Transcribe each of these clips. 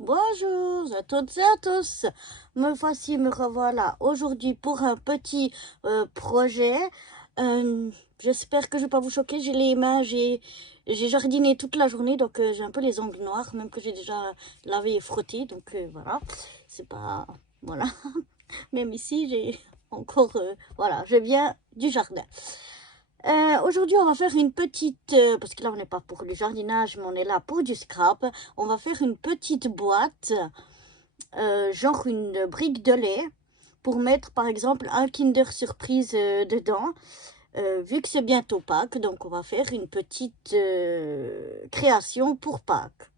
Bonjour à toutes et à tous, me revoilà aujourd'hui pour un petit projet. J'espère que je ne vais pas vous choquer, j'ai les mains, j'ai jardiné toute la journée, donc j'ai un peu les ongles noirs, même que j'ai déjà lavé et frotté, donc voilà, c'est pas... Voilà, même ici j'ai encore... voilà, je viens du jardin. Aujourd'hui, on va faire une petite, parce que là, on n'est pas pour le jardinage, mais on est là pour du scrap. On va faire une petite boîte, genre une brique de lait, pour mettre, par exemple, un Kinder Surprise dedans. Vu que c'est bientôt Pâques, donc on va faire une petite création pour Pâques.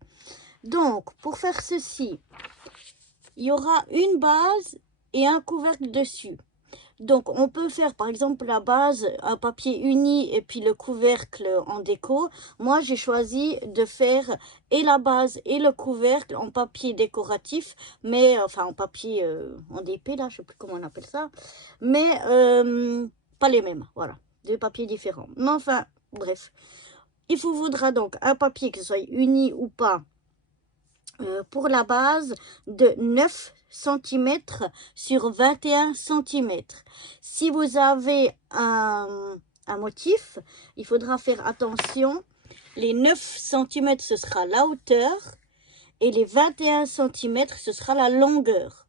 Donc, pour faire ceci, il y aura une base et un couvercle dessus. Donc, on peut faire, par exemple, la base, un papier uni et puis le couvercle en déco. Moi, j'ai choisi de faire et la base et le couvercle en papier décoratif, mais, enfin, en papier en DP, là, je sais plus comment on appelle ça, mais pas les mêmes, voilà, deux papiers différents. Mais enfin, bref, il vous faudra donc un papier, que ce soit uni ou pas, pour la base de 9 cm sur 21 cm. Si vous avez un motif, il faudra faire attention. Les 9 cm, ce sera la hauteur et les 21 cm, ce sera la longueur.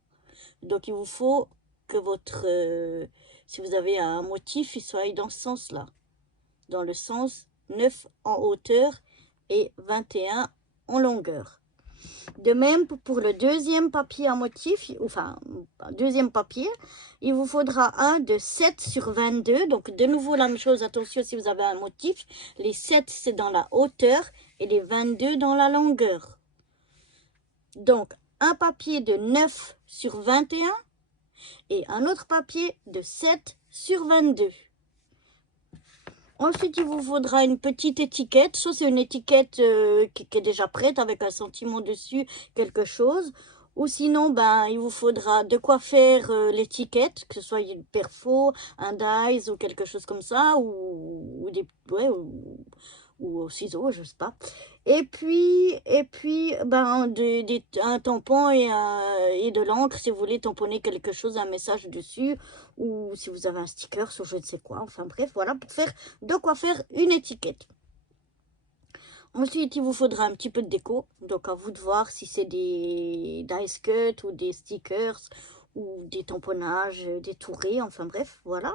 Donc, il vous faut que votre... si vous avez un motif, il soit dans ce sens-là. Dans le sens 9 en hauteur et 21 en longueur. De même, pour le deuxième papier à motif, enfin, deuxième papier, il vous faudra un de 7 sur 22. Donc, de nouveau, la même chose. Attention, si vous avez un motif, les 7, c'est dans la hauteur et les 22 dans la longueur. Donc, un papier de 9 sur 21 et un autre papier de 7 sur 22. Ensuite, il vous faudra une petite étiquette. Soit c'est une étiquette qui est déjà prête avec un sentiment dessus, quelque chose. Ou sinon, ben, il vous faudra de quoi faire l'étiquette, que ce soit une perfo, un dies ou quelque chose comme ça, ou des, ouais, ou au ciseau, je sais pas. Et puis ben, un tampon et de l'encre si vous voulez tamponner quelque chose, un message dessus, ou si vous avez un sticker sur je ne sais quoi. Enfin bref, voilà, pour faire de quoi faire une étiquette. Ensuite, il vous faudra un petit peu de déco. Donc, à vous de voir si c'est des dice cut ou des stickers ou des tamponnages, des tourés. Enfin bref, voilà.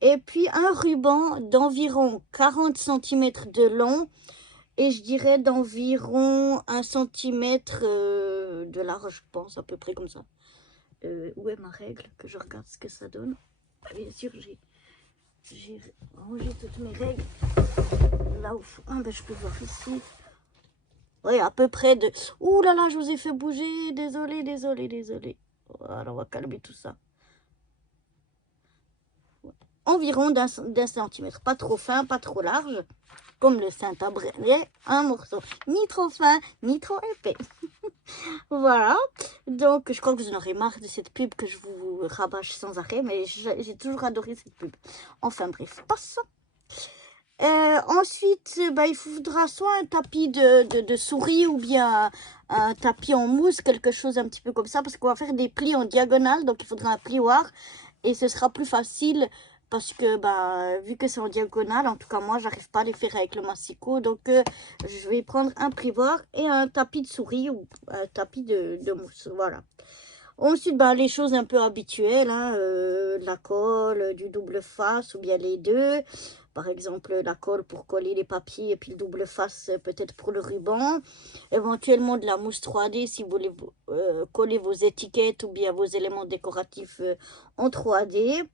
Et puis, un ruban d'environ 40 cm de long et je dirais d'environ 1 cm de large, je pense, à peu près comme ça. Où est ma règle? Que je regarde ce que ça donne. Bien sûr, j'ai rangé toutes mes règles. Là où... Ah, ben, je peux voir ici. Oui, à peu près de... Ouh là là, je vous ai fait bouger. Désolé, désolé, désolé. Voilà, on va calmer tout ça. Environ d'un centimètre. Pas trop fin, pas trop large. Comme le Saint-Abré, un morceau. Ni trop fin, ni trop épais. Voilà. Donc, je crois que vous en aurez marre de cette pub que je vous rabâche sans arrêt. Mais j'ai toujours adoré cette pub. Enfin bref, passons. Ensuite, bah, il faudra soit un tapis de souris ou bien un tapis en mousse, quelque chose un petit peu comme ça, parce qu'on va faire des plis en diagonale, donc il faudra un plioir et ce sera plus facile parce que bah, vu que c'est en diagonale, en tout cas moi j'arrive pas à les faire avec le massicot, donc je vais prendre un plioir et un tapis de souris ou un tapis de mousse, voilà. Ensuite, bah, les choses un peu habituelles, hein, la colle, du double face ou bien les deux. Par exemple, la colle pour coller les papiers et puis le double face peut-être pour le ruban. Éventuellement de la mousse 3D si vous voulez coller vos étiquettes ou bien vos éléments décoratifs en 3D.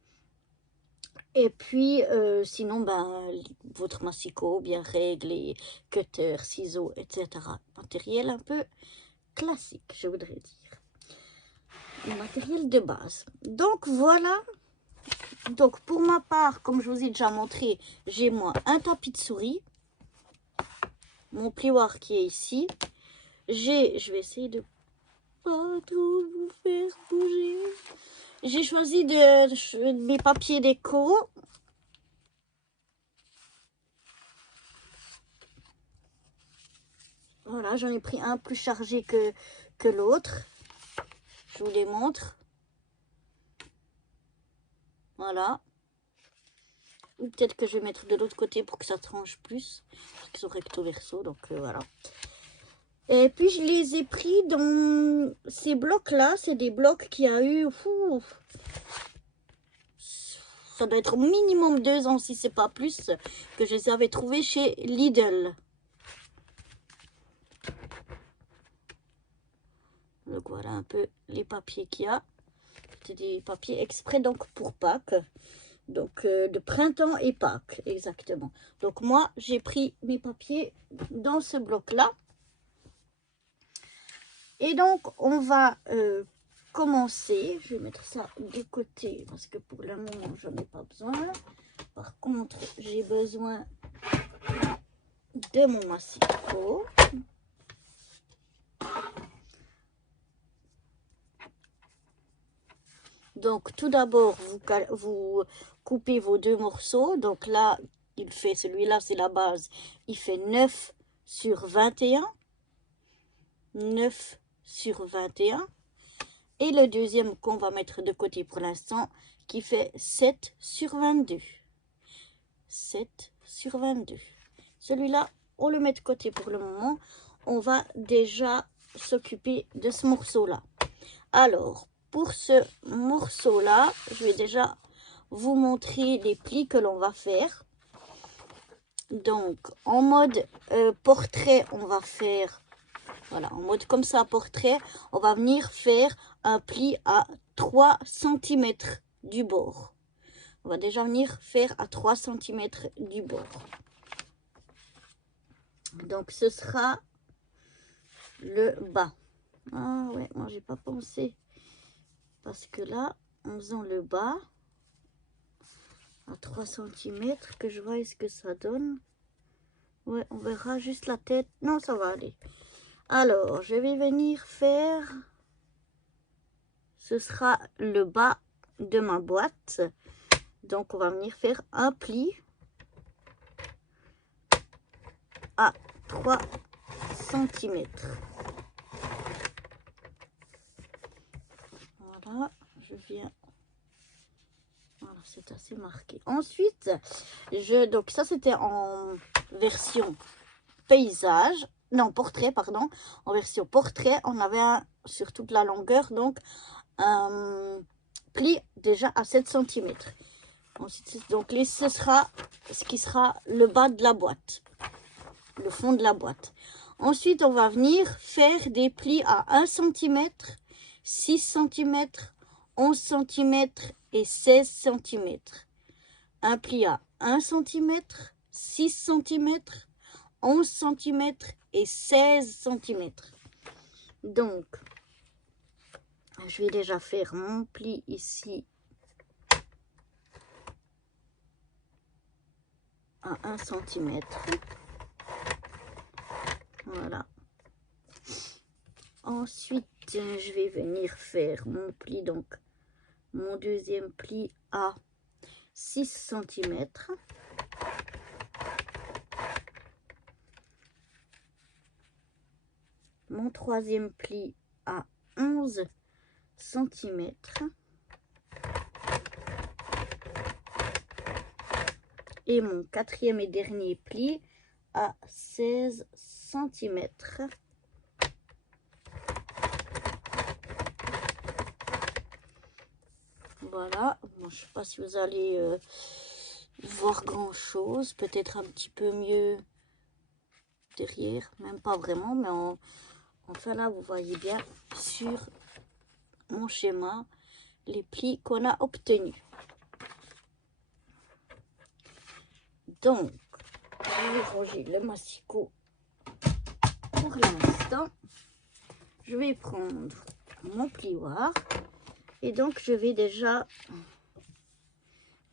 Et puis, sinon, ben, votre massicot bien réglé, cutter, ciseaux, etc. Matériel un peu classique, je voudrais dire. Le matériel de base. Donc voilà. Donc pour ma part, comme je vous ai déjà montré, j'ai moi un tapis de souris, mon plioir qui est ici. Je vais essayer de pas trop vous faire bouger. J'ai choisi mes papiers déco. Voilà, j'en ai pris un plus chargé que l'autre. Je vous les montre. Voilà. Ou peut-être que je vais mettre de l'autre côté pour que ça tranche plus. Parce qu'ils sont recto verso, donc voilà. Et puis je les ai pris dans ces blocs-là. C'est des blocs qui a eu... ça doit être au minimum 2 ans, si c'est pas plus, que je les avais trouvés chez Lidl. Donc voilà un peu les papiers qu'il y a. C'est des papiers exprès donc pour Pâques. Donc de printemps et Pâques, exactement. Donc moi, j'ai pris mes papiers dans ce bloc-là. Et donc, on va commencer. Je vais mettre ça de côté parce que pour le moment, j'en ai pas besoin. Par contre, j'ai besoin de mon massicot. Donc, tout d'abord, vous coupez vos 2 morceaux. Donc là, il fait, celui-là, c'est la base. Il fait 9 sur 21. 9 sur 21. Et le deuxième qu'on va mettre de côté pour l'instant, qui fait 7 sur 22. 7 sur 22. Celui-là, on le met de côté pour le moment. On va déjà s'occuper de ce morceau-là. Alors, pour ce morceau-là, je vais déjà vous montrer les plis que l'on va faire. Donc, en mode portrait, on va faire, voilà, en mode comme ça, portrait, on va venir faire un pli à 3 cm du bord. On va déjà venir faire à 3 cm du bord. Donc, ce sera le bas. Ah ouais, moi, j'ai pas pensé. Parce que là, en faisant le bas, à 3 cm, que je vois ce que ça donne. Ouais, on verra juste la tête. Non, ça va aller. Alors, je vais venir faire... Ce sera le bas de ma boîte. Donc, on va venir faire un pli à 3 cm. Voilà, je viens... Voilà, c'est assez marqué. Ensuite, donc ça, c'était en version paysage. Non, portrait, pardon. En version portrait, on avait un, sur toute la longueur, donc un pli déjà à 7 cm. Ensuite, donc ce sera ce qui sera le bas de la boîte, le fond de la boîte. Ensuite, on va venir faire des plis à 1 cm, 6 cm, 11 cm et 16 cm. Un pli à 1 cm, 6 cm, 11 cm et 16 cm. Donc, je vais déjà faire mon pli ici à 1 cm. Voilà. Ensuite, je vais venir faire mon pli, donc mon deuxième pli à 6 cm. Mon troisième pli à 11 cm. Et mon quatrième et dernier pli à 16 cm. Voilà, bon, je ne sais pas si vous allez voir grand chose, peut-être un petit peu mieux derrière, même pas vraiment, mais enfin là vous voyez bien sur mon schéma les plis qu'on a obtenus. Donc, je vais ranger le massicot pour l'instant. Je vais prendre mon plioir et donc je vais déjà...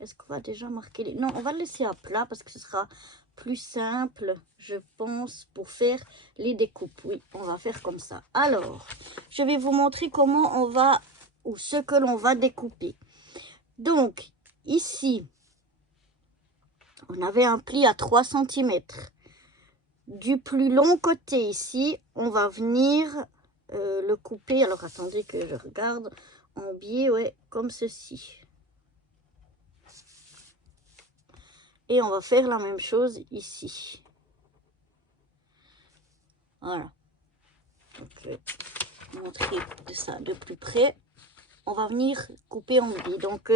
Est-ce qu'on va déjà marquer les... Non, on va le laisser à plat parce que ce sera plus simple, je pense, pour faire les découpes. Oui, on va faire comme ça. Alors, je vais vous montrer comment on va, ou ce que l'on va découper. Donc, ici, on avait un pli à 3 cm. du plus long côté ici, on va venir le couper. Alors attendez que je regarde en biais, ouais, comme ceci. Et on va faire la même chose ici. Voilà. Donc, je vais montrer ça de plus près. On va venir couper en biais. Donc,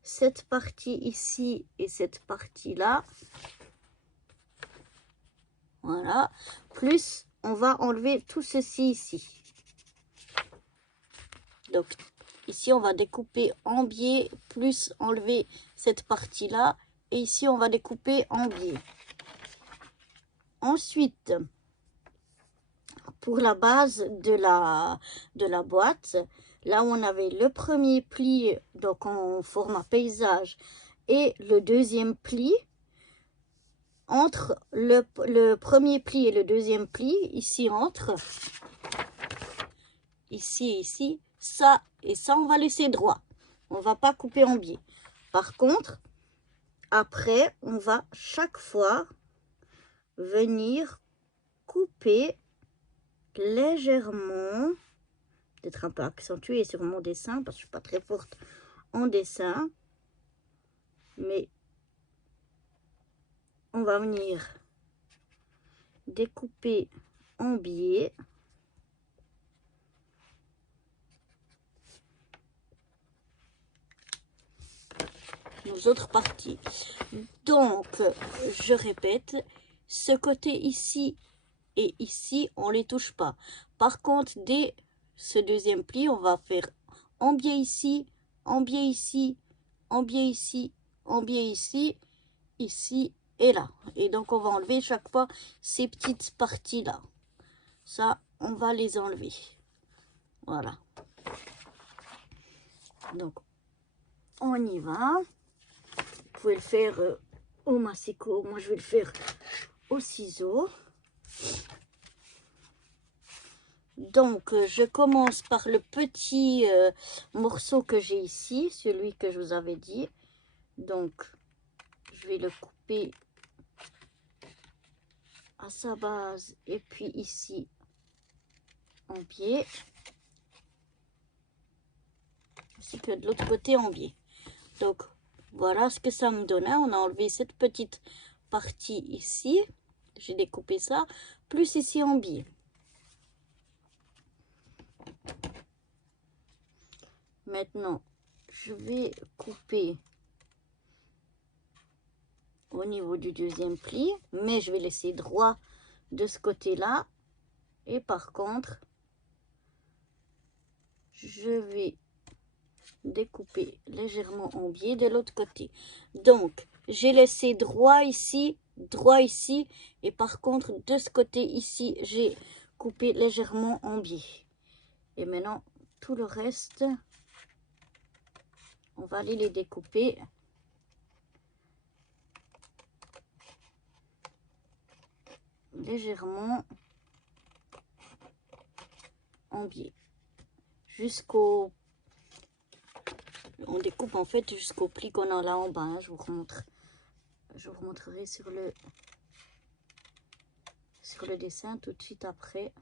cette partie ici et cette partie-là. Voilà. Plus, on va enlever tout ceci ici. Donc, ici, on va découper en biais, plus enlever cette partie-là. Et ici, on va découper en biais. Ensuite, pour la base de la boîte, là où on avait le premier pli, donc en format paysage, et le deuxième pli, entre le premier pli et le deuxième pli, ici entre, ici et ici, ça et ça, on va laisser droit. On ne va pas couper en biais. Par contre, après, on va chaque fois venir couper légèrement, peut-être un peu accentué sur mon dessin, parce que je ne suis pas très forte en dessin, mais on va venir découper en biais. Nos autres parties. Donc, je répète, ce côté ici et ici, on les touche pas. Par contre, dès ce deuxième pli, on va faire en biais ici, en biais ici, en biais ici, en biais ici, ici et là. Et donc, on va enlever chaque fois ces petites parties-là. Ça, on va les enlever. Voilà. Donc, on y va. Vous pouvez le faire au massicot. Moi, je vais le faire au ciseau. Donc, je commence par le petit morceau que j'ai ici, celui que je vous avais dit. Donc, je vais le couper à sa base et puis ici en biais. Ainsi que de l'autre côté en biais. Donc, voilà ce que ça me donnait. On a enlevé cette petite partie ici. J'ai découpé ça. Plus ici en biais. Maintenant, je vais couper au niveau du deuxième pli, mais je vais laisser droit de ce côté-là. Et par contre, je vais découper légèrement en biais de l'autre côté. Donc, j'ai laissé droit ici, et par contre, de ce côté ici, j'ai coupé légèrement en biais. Et maintenant, tout le reste, on va aller les découper. Légèrement en biais. Jusqu'au... On découpe en fait jusqu'au pli qu'on a là en bas. Hein. Je vous remontrerai sur le dessin tout de suite après.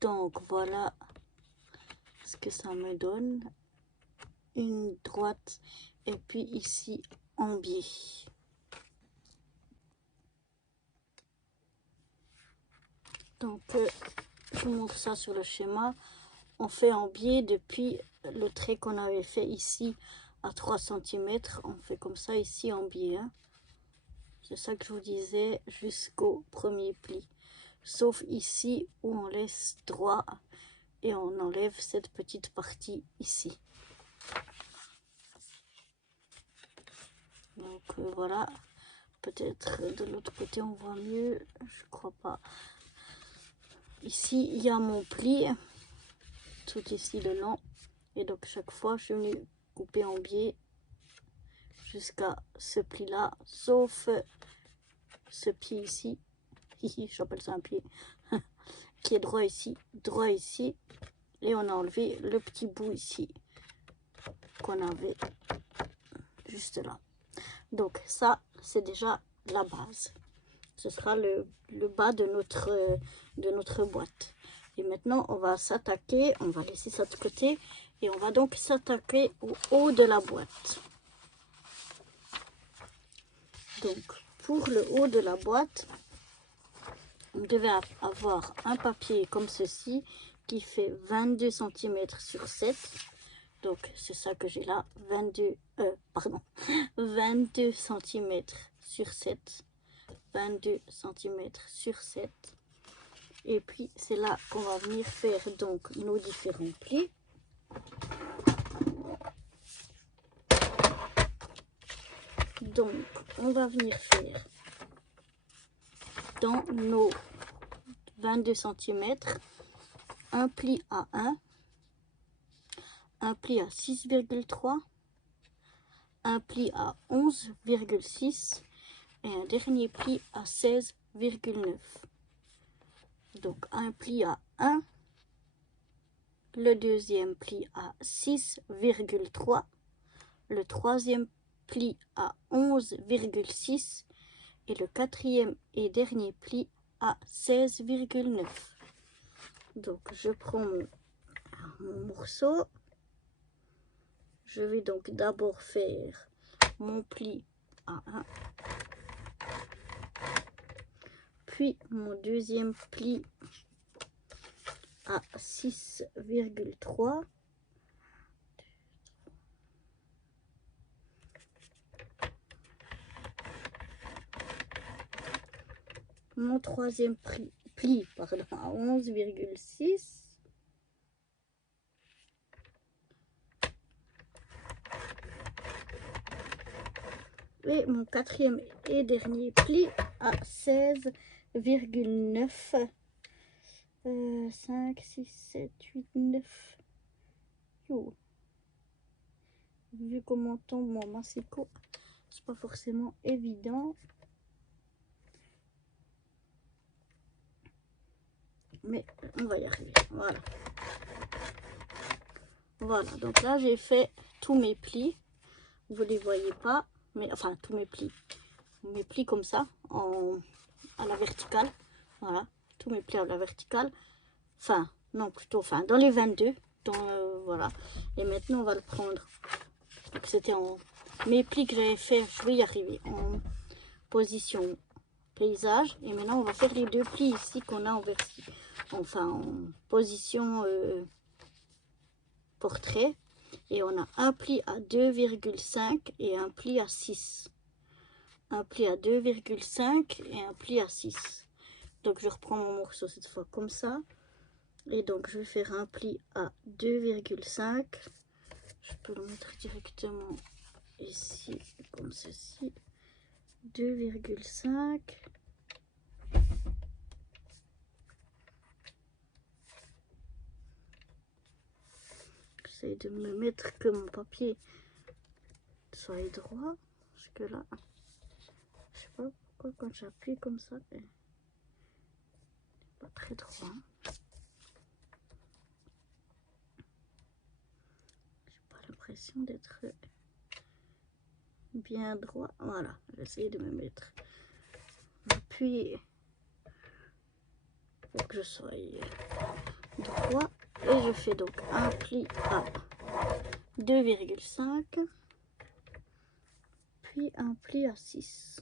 Donc voilà ce que ça me donne. Une droite et puis ici en biais. Donc je vous montre ça sur le schéma. On fait en biais depuis le trait qu'on avait fait ici à 3 cm. On fait comme ça ici en biais. Hein. C'est ça que je vous disais jusqu'au premier pli. Sauf ici où on laisse droit et on enlève cette petite partie ici. Donc voilà, Peut-être de l'autre côté on voit mieux, je crois pas. Ici il y a mon pli, tout ici le long. Et donc chaque fois je suis venue couper en biais jusqu'à ce pli là, sauf ce pied ici, j'appelle ça un pied, qui est droit ici, et on a enlevé le petit bout ici qu'on avait juste là. Donc ça c'est déjà la base, ce sera le bas de notre boîte. Et maintenant on va s'attaquer, on va laisser ça de côté et on va donc s'attaquer au haut de la boîte. Donc pour le haut de la boîte, on devait avoir un papier comme ceci qui fait 22 cm sur 7. Donc c'est ça que j'ai là, 22 cm sur 7. 22 cm sur 7. Et puis c'est là qu'on va venir faire donc nos différents plis. Donc on va venir faire dans nos 22 cm un pli à 1, un pli à 6,3, un pli à 11,6 et un dernier pli à 16,9. Donc un pli à 1, le deuxième pli à 6,3, le troisième pli à 11,6 et le quatrième et dernier pli à 16,9. Donc je prends mon morceau, je vais donc d'abord faire mon pli à 1, puis mon deuxième pli à 6,3, mon troisième pli à 11,6, et mon quatrième et dernier pli à 16,9. 5, 6, 7, 8, 9. Yo. Vu comment tombe mon massicot, c'est pas forcément évident. Mais on va y arriver. Voilà. Voilà. Donc là, j'ai fait tous mes plis. Vous les voyez pas. Mais enfin, tous mes plis. Mes plis comme ça, à la verticale. Voilà. Tous mes plis à la verticale. Enfin, non, plutôt, enfin, dans les 22. Voilà. Et maintenant, on va le prendre. Donc, c'était en mes plis que j'avais fait. Je vais y arriver. En position paysage. Et maintenant, on va faire les deux plis ici qu'on a en verticale. Enfin, en position portrait. Et on a un pli à 2,5 et un pli à 6. Un pli à 2,5 et un pli à 6. Donc, je reprends mon morceau cette fois comme ça. Et donc, je vais faire un pli à 2,5. Je peux le mettre directement ici, comme ceci. 2,5. J'essaie de me mettre que mon papier soit droit. Parce que là, je sais pas pourquoi quand j'appuie comme ça, c'est pas très droit. J'ai pas l'impression d'être bien droit. Voilà, j'essaie de me mettre, m'appuyer pour que je sois droit. Et je fais donc un pli à 2,5, puis un pli à 6.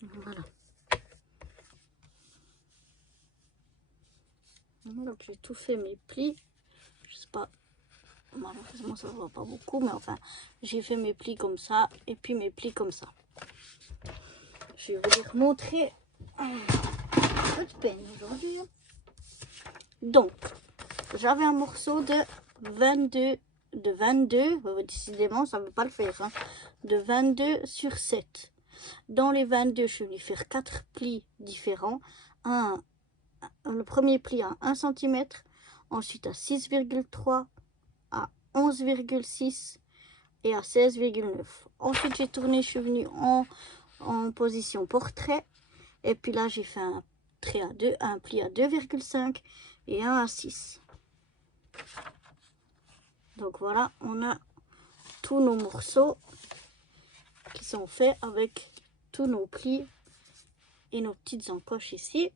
Voilà. Donc j'ai tout fait mes plis. Je sais pas, malheureusement ça ne voit pas beaucoup, mais enfin j'ai fait mes plis comme ça et puis mes plis comme ça. Je vais vous les montrer. Un peu de peine aujourd'hui. Donc j'avais un morceau de 22, décidément ça ne veut pas le faire, hein, de 22 sur 7. Dans les 22, je suis venue faire 4 plis différents. Le premier pli à 1 cm, ensuite à 6,3, à 11,6 et à 16,9. Ensuite, j'ai tourné, je suis venue en position portrait. Et puis là, j'ai fait un pli à 2,5 et un à 6. Donc voilà, on a tous nos morceaux qui sont faits avec tous nos plis et nos petites encoches ici.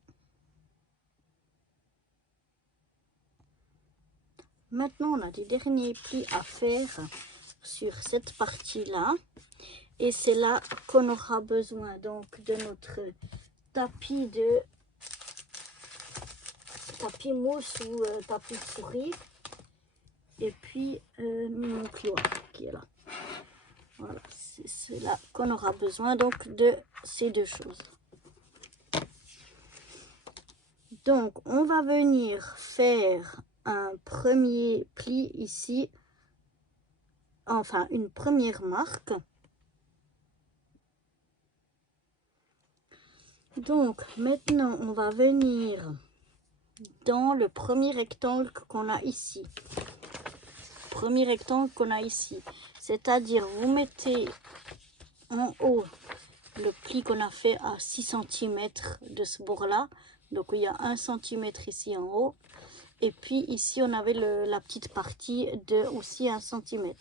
Maintenant, on a des derniers plis à faire sur cette partie-là. Et c'est là qu'on aura besoin donc de notre tapis mousse ou tapis souris. Et puis mon plioir qui est là. Voilà, c'est là qu'on aura besoin donc de ces deux choses. Donc, on va venir faire un premier pli ici, enfin une première marque. Donc, maintenant, on va venir dans le premier rectangle qu'on a ici. Premier rectangle qu'on a ici. C'est-à-dire, vous mettez en haut le pli qu'on a fait à 6 cm de ce bord-là. Donc, il y a 1 cm ici en haut. Et puis, ici, on avait la petite partie de aussi 1 cm.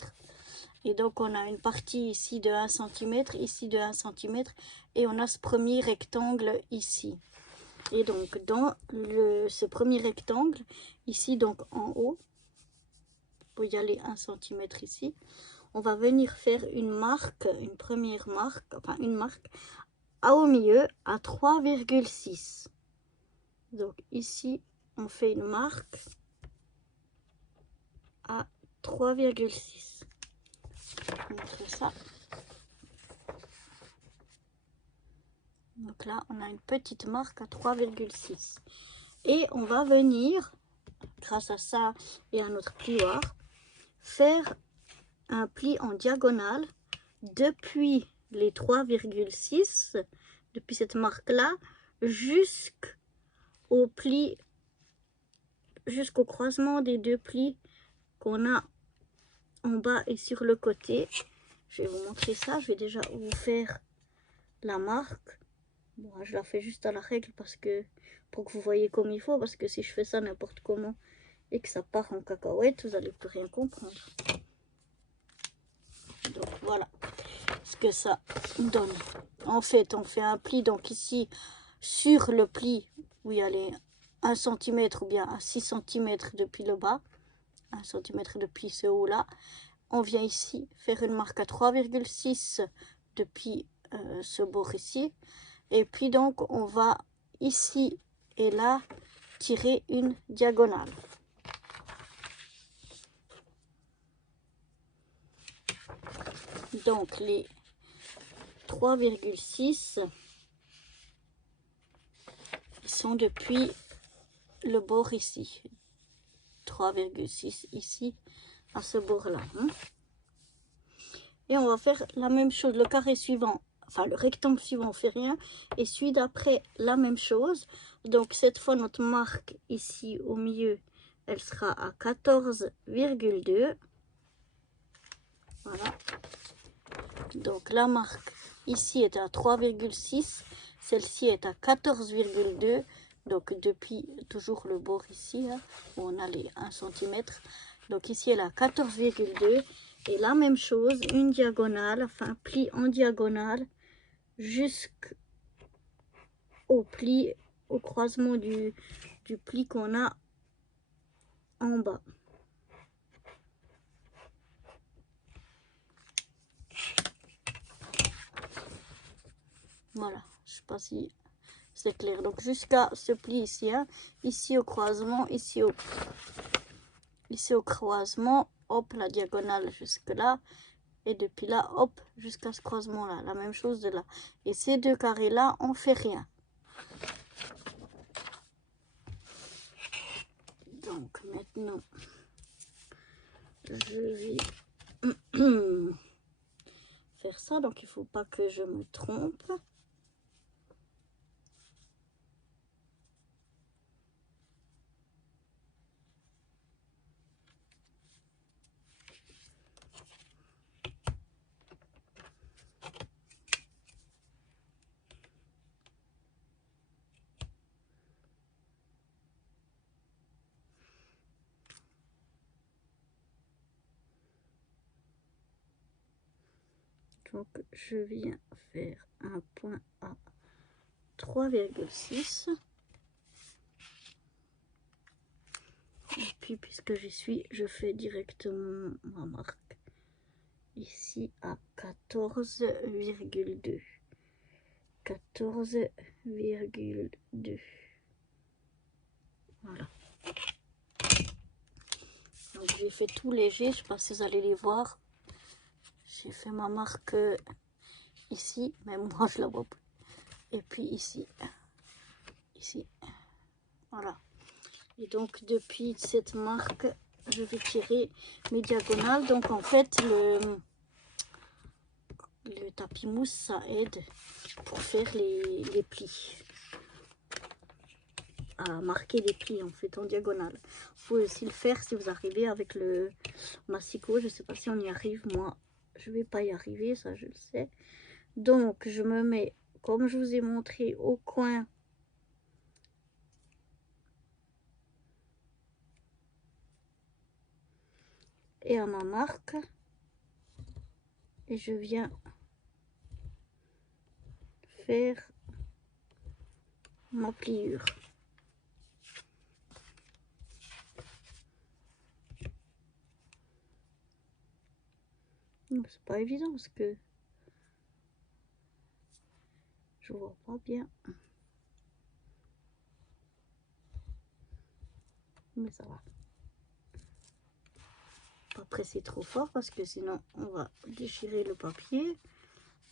Et donc, on a une partie ici de 1 cm, ici de 1 cm. Et on a ce premier rectangle ici. Et donc, dans ce premier rectangle, ici, donc en haut, pour y aller 1 cm ici, on va venir faire une marque, une première marque, enfin une marque au milieu à 3,6. Donc ici, on fait une marque à 3,6. Je vais vous montrer ça. Donc là, on a une petite marque à 3,6. Et on va venir, grâce à ça et à notre plioir, faire un pli en diagonale depuis les 3,6, depuis cette marque-là, jusqu'au pli, jusqu'au croisement des deux plis qu'on a en bas et sur le côté. Je vais vous montrer ça. Je vais déjà vous faire la marque. Bon, je la fais juste à la règle parce que pour que vous voyez comme il faut, parce que si je fais ça n'importe comment et que ça part en cacahuète, vous n'allez plus rien comprendre. Donc voilà ce que ça donne. En fait, on fait un pli donc ici sur le pli où il y a les 1 cm ou bien à 6 cm depuis le bas, 1 cm depuis ce haut là. On vient ici faire une marque à 3,6 depuis ce bord ici. Et puis donc on va ici et là tirer une diagonale. Donc les 3,6 sont depuis le bord ici. 3,6 ici à ce bord là. Et on va faire la même chose, le carré suivant, enfin le rectangle suivant on fait rien, et celui d'après la même chose. Donc cette fois notre marque ici au milieu, elle sera à 14,2. Voilà. Donc la marque ici est à 3,6, celle-ci est à 14,2. Donc depuis toujours le bord ici, hein, où on a les 1 cm. Donc ici elle est à 14,2. Et la même chose, une diagonale, enfin pli en diagonale, jusqu'au pli, au croisement du pli qu'on a en bas. Voilà, je ne sais pas si c'est clair. Donc jusqu'à ce pli ici, hein, ici au croisement, ici au croisement, hop, la diagonale jusque là. Et depuis là, hop, jusqu'à ce croisement là. La même chose de là. Et ces deux carrés là, on fait rien. Donc Maintenant, je vais faire ça, donc il faut pas que je me trompe. Donc, je viens faire un point à 3,6. Et puis, puisque j'y suis, je fais directement ma marque ici à 14,2. 14,2. Voilà. Donc, j'ai fait tout léger. Je ne sais pas si vous allez les voir. J'ai fait ma marque ici, même moi je la vois plus. Et puis ici, ici, voilà. Et donc depuis cette marque, je vais tirer mes diagonales. Donc en fait, le tapis mousse, ça aide pour faire les plis, à marquer les plis en fait en diagonale. Vous pouvez aussi le faire si vous arrivez avec le massicot. Je ne sais pas si on y arrive, moi je vais pas y arriver, ça je le sais. Donc je me mets, comme je vous ai montré, au coin et à ma marque, et je viens faire ma pliure. C'est pas évident parce que je vois pas bien, mais ça va. Pas presser trop fort parce que sinon on va déchirer le papier,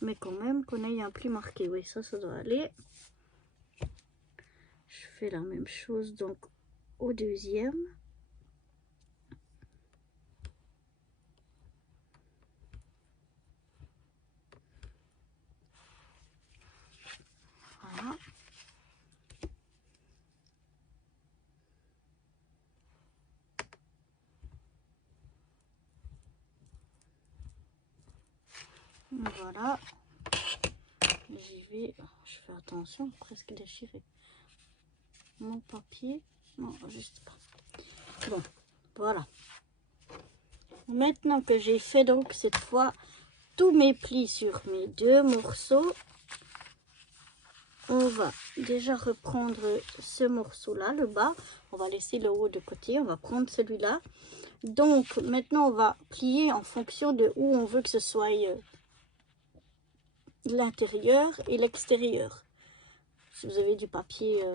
mais quand même qu'on ait un pli marqué. Oui, ça doit aller. Je fais la même chose donc au deuxième. Voilà. Voilà. J'y vais. Je fais attention, presque déchiré. Mon papier. Non, juste pas. Bon, voilà. Maintenant que j'ai fait donc cette fois tous mes plis sur mes deux morceaux, on va déjà reprendre ce morceau là, le bas. On va laisser le haut de côté, on va prendre celui-là. Donc maintenant on va plier en fonction de où on veut que ce soit l'intérieur et l'extérieur. Si vous avez du papier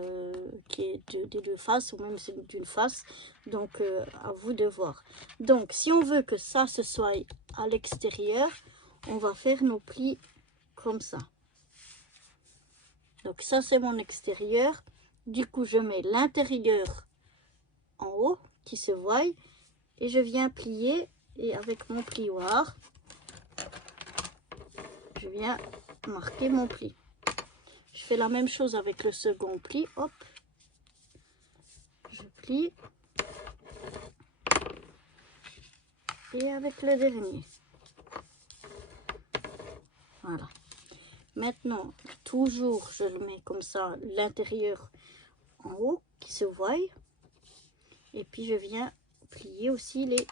qui est des deux faces ou même d'une face, donc à vous de voir. Donc si on veut que ça se soit à l'extérieur, on va faire nos plis comme ça. Donc ça c'est mon extérieur. Du coup je mets l'intérieur en haut qui se voit et je viens plier, et avec mon plioir je viens marquer mon pli. Je fais la même chose avec le second pli. Hop, je plie, et avec le dernier. Voilà. Maintenant toujours je le mets comme ça, l'intérieur en haut qui se voit, et puis je viens plier aussi les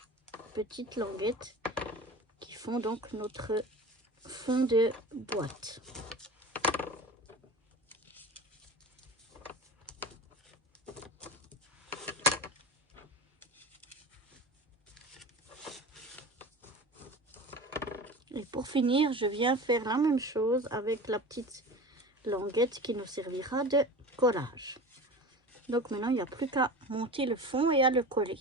petites languettes qui font donc notre fond de boîte. Et pour finir, je viens faire la même chose avec la petite languette qui nous servira de collage. Donc maintenant, il n'y a plus qu'à monter le fond et à le coller.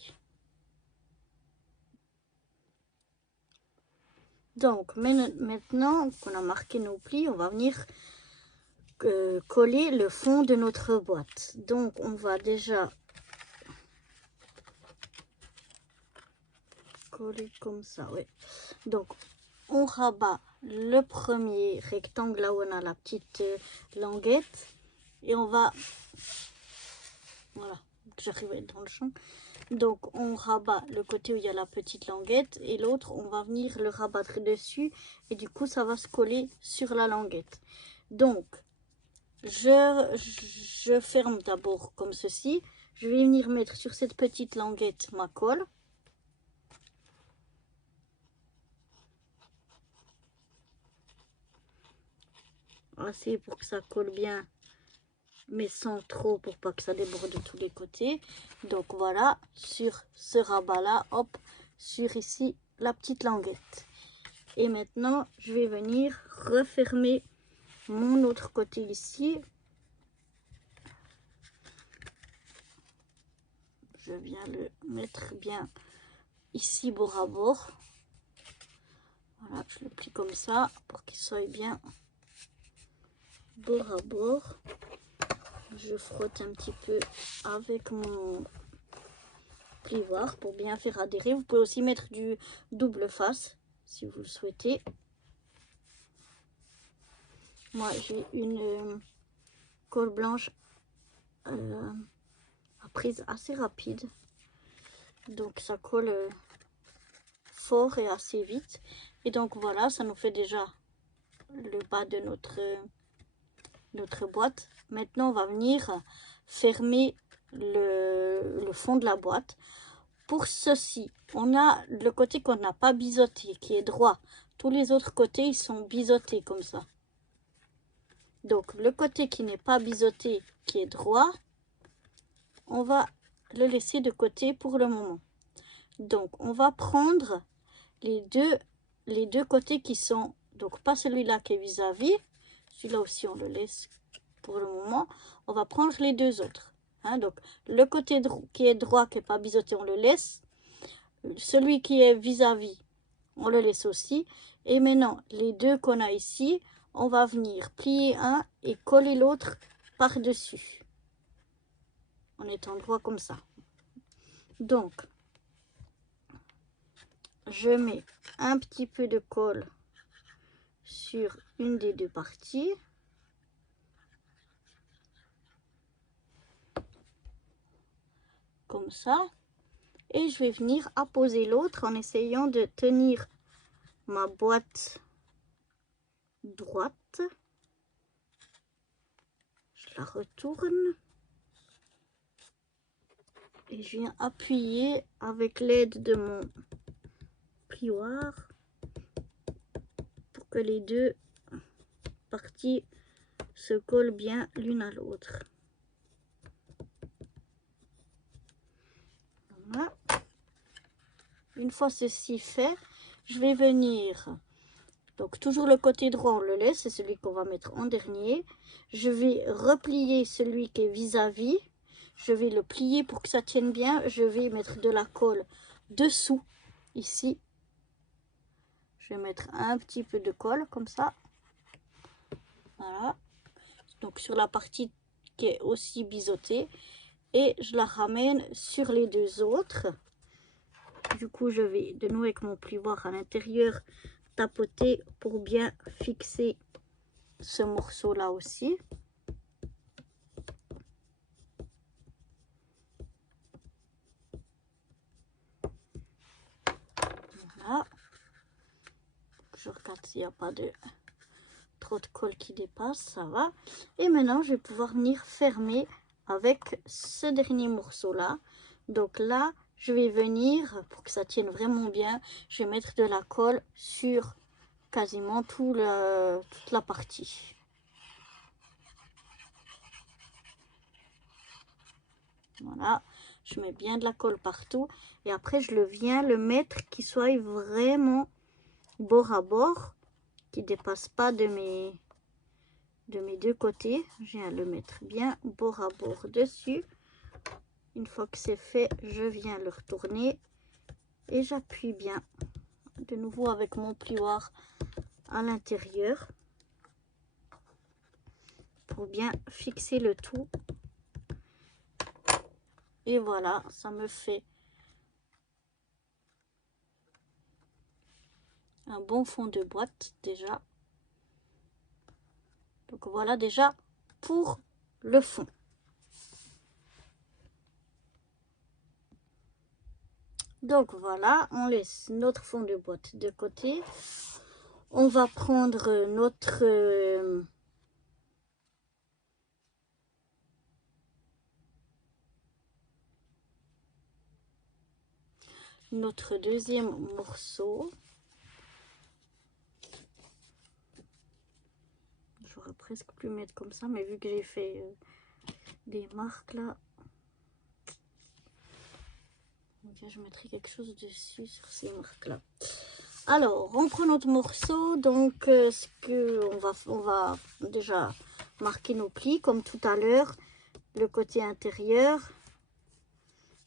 Donc maintenant qu'on a marqué nos plis, on va venir coller le fond de notre boîte. Donc on va déjà coller comme ça, oui. Donc, on rabat le premier rectangle là où on a la petite languette. Et on va... Voilà, j'arrive à être dans le champ. Donc, on rabat le côté où il y a la petite languette. Et l'autre, on va venir le rabattre dessus. Et du coup, ça va se coller sur la languette. Donc, je ferme d'abord comme ceci. Je vais venir mettre sur cette petite languette ma colle. Assez pour que ça colle bien, mais sans trop pour pas que ça déborde de tous les côtés. Donc voilà, sur ce rabat là, hop, sur ici la petite languette. Et maintenant, je vais venir refermer mon autre côté ici. Je viens le mettre bien ici bord à bord. Voilà, je le plie comme ça pour qu'il soit bien bord à bord. Je frotte un petit peu avec mon plioir pour bien faire adhérer. Vous pouvez aussi mettre du double face si vous le souhaitez. Moi j'ai une colle blanche à prise assez rapide, donc ça colle fort et assez vite. Et donc voilà, ça nous fait déjà le bas de notre boîte. Maintenant on va venir fermer le fond de la boîte. Pour ceci, on a le côté qu'on n'a pas biseauté, qui est droit. Tous les autres côtés, ils sont biseautés comme ça. Donc, le côté qui n'est pas biseauté, qui est droit, on va le laisser de côté pour le moment. Donc, on va prendre les deux côtés qui sont... Donc, pas celui-là qui est vis-à-vis. Celui-là aussi, on le laisse pour le moment. On va prendre les deux autres. Hein, donc, le côté qui est droit, qui n'est pas biseauté, on le laisse. Celui qui est vis-à-vis, on le laisse aussi. Et maintenant, les deux qu'on a ici, on va venir plier un et coller l'autre par-dessus. En étant droit comme ça. Donc, je mets un petit peu de colle sur une des deux parties. Comme ça. Et je vais venir apposer l'autre en essayant de tenir ma boîte droite. Je la retourne. Et je viens appuyer avec l'aide de mon plioir pour que les deux parties se collent bien l'une à l'autre. Voilà. Une fois ceci fait, je vais venir, donc toujours le côté droit on le laisse, c'est celui qu'on va mettre en dernier. Je vais replier celui qui est vis-à-vis. Je vais le plier pour que ça tienne bien. Je vais mettre de la colle dessous, ici. Je vais mettre un petit peu de colle, comme ça. Voilà. Donc sur la partie qui est aussi biseautée. Et je la ramène sur les deux autres. Du coup, je vais de nouveau avec mon plioir à l'intérieur tapoter pour bien fixer ce morceau-là aussi. Voilà. Je regarde s'il n'y a pas trop de colle qui dépasse, ça va. Et maintenant, je vais pouvoir venir fermer avec ce dernier morceau-là. Donc là, je vais venir, pour que ça tienne vraiment bien, je vais mettre de la colle sur quasiment toute la partie. Voilà, je mets bien de la colle partout. Et après, je viens le mettre qui soit vraiment bord à bord, qui ne dépasse pas de mes deux côtés. Je viens le mettre bien bord à bord dessus. Une fois que c'est fait, je viens le retourner et j'appuie bien de nouveau avec mon plioir à l'intérieur pour bien fixer le tout. Et voilà, ça me fait un bon fond de boîte déjà. Donc voilà déjà pour le fond. Donc voilà, on laisse notre fond de boîte de côté. On va prendre notre deuxième morceau. J'aurais presque pu mettre comme ça, mais vu que j'ai fait des marques là, je mettrai quelque chose dessus sur ces marques là. Alors, on prend notre morceau, donc ce que on va déjà marquer nos plis comme tout à l'heure, le côté intérieur,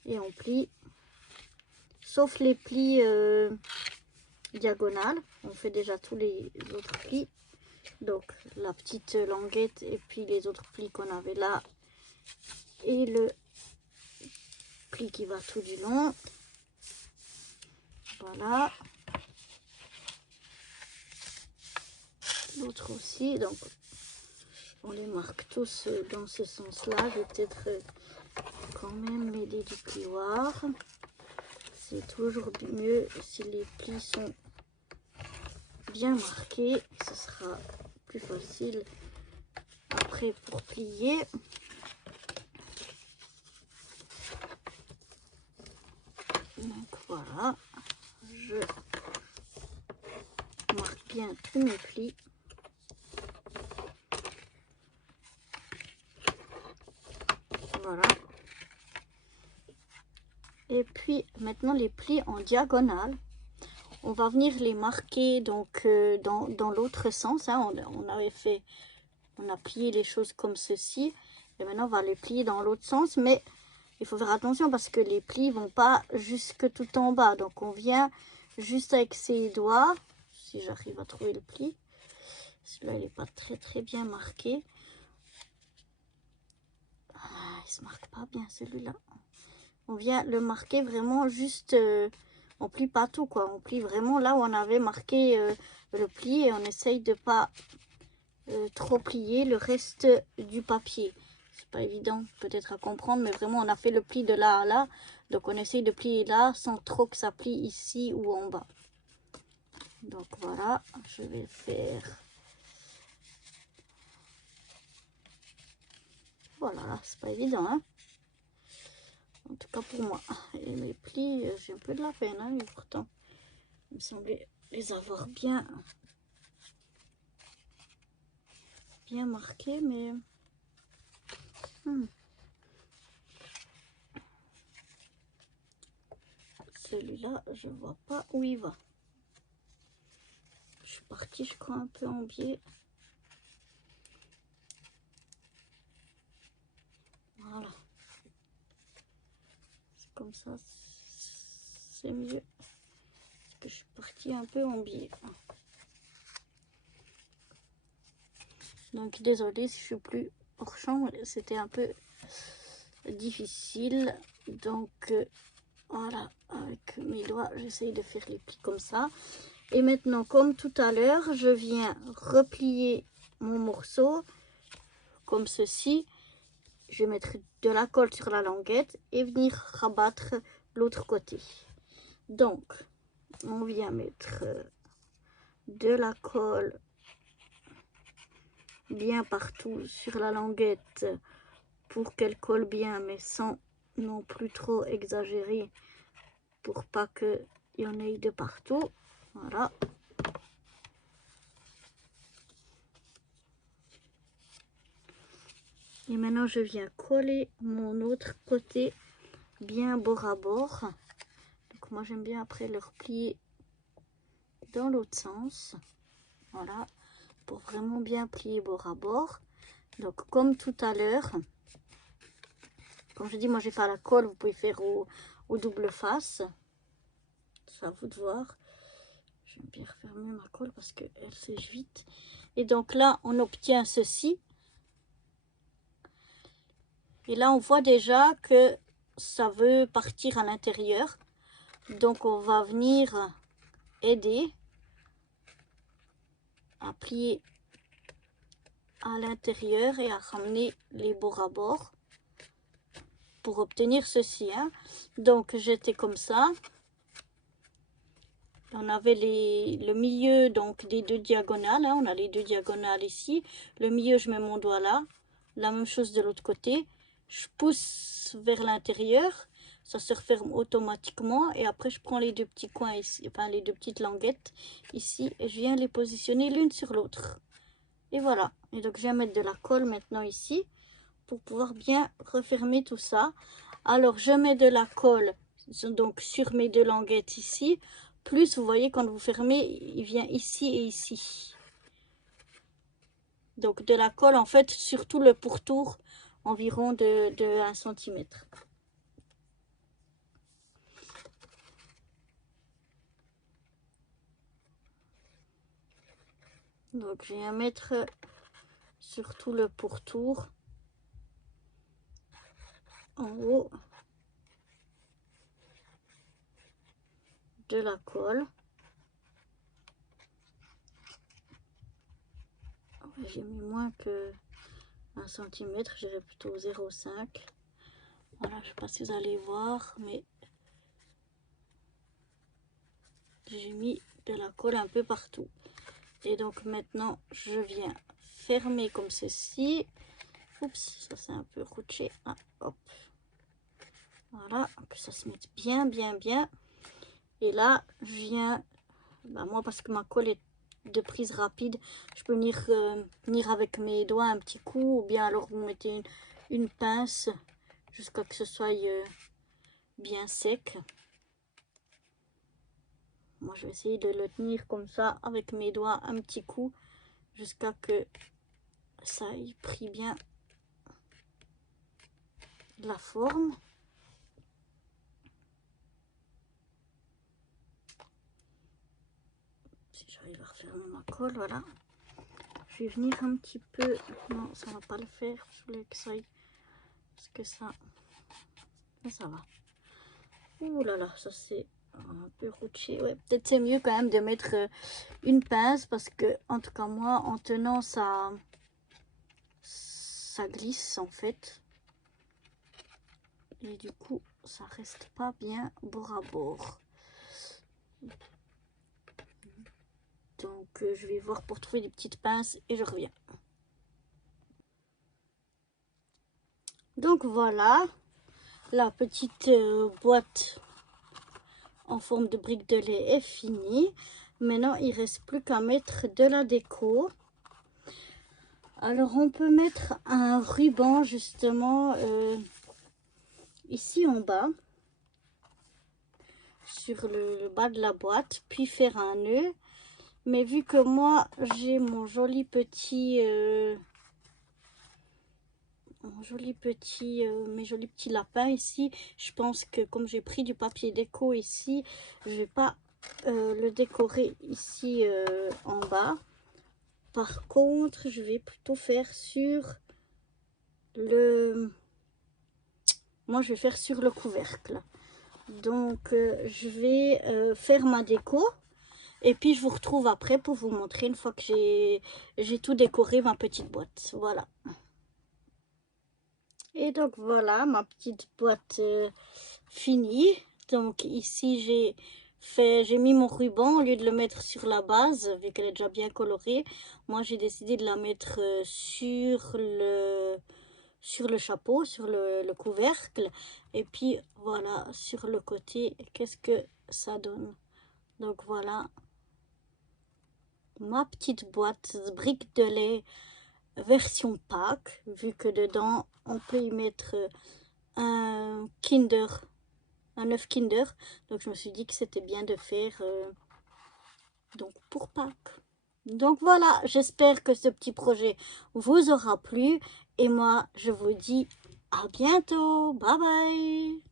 et on plie, sauf les plis diagonales. On fait déjà tous les autres plis, donc la petite languette et puis les autres plis qu'on avait là et le pli qui va tout du long. Voilà, l'autre aussi, donc on les marque tous dans ce sens là. Je vais peut-être quand même m'aider du plioir, c'est toujours mieux si les plis sont bien marqués, ce sera plus facile après pour plier. Donc voilà, je marque bien tous mes plis. Voilà. Et puis maintenant les plis en diagonale, on va venir les marquer donc dans l'autre sens. Hein. On avait fait, on a plié les choses comme ceci. Et maintenant on va les plier dans l'autre sens, mais il faut faire attention parce que les plis vont pas jusque tout en bas. Donc on vient juste avec ses doigts, si j'arrive à trouver le pli. Celui-là il n'est pas très bien marqué. Ah, il se marque pas bien celui-là. On vient le marquer vraiment juste, on plie pas tout quoi, on plie vraiment là où on avait marqué le pli et on essaye de pas trop plier le reste du papier. C'est pas évident peut-être à comprendre, mais vraiment on a fait le pli de là à là, donc on essaye de plier là sans trop que ça plie ici ou en bas. Donc voilà, je vais faire, voilà, c'est pas évident hein. En tout cas pour moi. Et mes plis, j'ai un peu de la peine, hein, mais pourtant, il me semblait les avoir bien marqués, mais... Celui-là, je vois pas où il va. Je suis partie, je crois, un peu en biais. Voilà. Comme ça, c'est mieux. Parce que je suis partie un peu en biais. Donc, désolée si je suis plus hors champ. C'était un peu difficile. Donc, voilà. Avec mes doigts, j'essaye de faire les plis comme ça. Et maintenant, comme tout à l'heure, je viens replier mon morceau comme ceci. Je vais mettre de la colle sur la languette et venir rabattre l'autre côté. Donc, on vient mettre de la colle bien partout sur la languette pour qu'elle colle bien, mais sans non plus trop exagérer pour pas qu'il y en ait de partout. Voilà. Et maintenant, je viens coller mon autre côté bien bord à bord. Donc moi, j'aime bien après le replier dans l'autre sens. Voilà, pour vraiment bien plier bord à bord. Donc comme tout à l'heure, comme je dis, moi j'ai fait à la colle, vous pouvez faire au double face. C'est à vous de voir. Je vais bien refermer ma colle parce qu'elle sèche vite. Et donc là, on obtient ceci. Et là, on voit déjà que ça veut partir à l'intérieur. Donc, on va venir aider à plier à l'intérieur et à ramener les bords à bord pour obtenir ceci, hein. Donc j'étais comme ça. On avait le milieu donc des deux diagonales, hein. On a les deux diagonales ici. Le milieu, je mets mon doigt là. La même chose de l'autre côté. Je pousse vers l'intérieur. Ça se referme automatiquement. Et après, je prends les deux petits coins ici, enfin les deux petites languettes ici. Et je viens les positionner l'une sur l'autre. Et voilà. Et donc, je viens mettre de la colle maintenant ici pour pouvoir bien refermer tout ça. Alors, je mets de la colle donc sur mes deux languettes ici. Plus, vous voyez, quand vous fermez, il vient ici et ici. Donc, de la colle, en fait, sur tout le pourtour, environ de 1 cm. Donc, je viens mettre sur tout le pourtour, en haut, de la colle. J'ai mis moins que 1 cm, j'irais plutôt 0,5. Voilà, je sais pas si vous allez voir, mais j'ai mis de la colle un peu partout. Et donc maintenant, je viens fermer comme ceci. Oups, ça c'est un peu rouché. Ah, hop. Voilà, que ça se mette bien, bien, bien. Et là, je viens, moi parce que ma colle est de prise rapide, je peux venir avec mes doigts un petit coup, ou bien alors vous mettez une pince jusqu'à que ce soit bien sec. Moi, je vais essayer de le tenir comme ça avec mes doigts un petit coup jusqu'à que ça ait pris bien la forme. Si j'arrive à refermer ma colle, voilà. Je vais venir un petit peu. Non, ça va pas le faire. Je voulais que ça aille. Parce que ça. Mais ça va. Ouh là là, ça c'est un peu rouché. Ouais, peut-être c'est mieux quand même de mettre une pince parce que, en tout cas, moi, en tenant ça. Ça glisse en fait. Et du coup, ça reste pas bien bord à bord. Donc, je vais voir pour trouver des petites pinces et je reviens. Donc voilà, la petite boîte en forme de brique de lait est finie. Maintenant, il reste plus qu'à mettre de la déco. Alors, on peut mettre un ruban justement ici en bas, sur le bas de la boîte, puis faire un nœud. Mais vu que moi, j'ai mon joli petit... mes jolis petits lapins ici, je pense que comme j'ai pris du papier déco ici, je vais pas le décorer ici en bas. Par contre, je vais plutôt faire sur le... Moi, je vais faire sur le couvercle. Donc, je vais faire ma déco. Et puis, je vous retrouve après pour vous montrer une fois que j'ai tout décoré ma petite boîte. Voilà. Et donc voilà ma petite boîte finie. Donc ici j'ai mis mon ruban au lieu de le mettre sur la base vu qu'elle est déjà bien colorée. Moi j'ai décidé de la mettre sur le chapeau, sur le couvercle. Et puis voilà sur le côté, qu'est-ce que ça donne. Donc voilà ma petite boîte brique de lait version Pâques, vu que dedans on peut y mettre un Kinder, un œuf Kinder. Donc je me suis dit que c'était bien de faire donc pour Pâques. Donc voilà, j'espère que ce petit projet vous aura plu et moi je vous dis à bientôt, bye bye.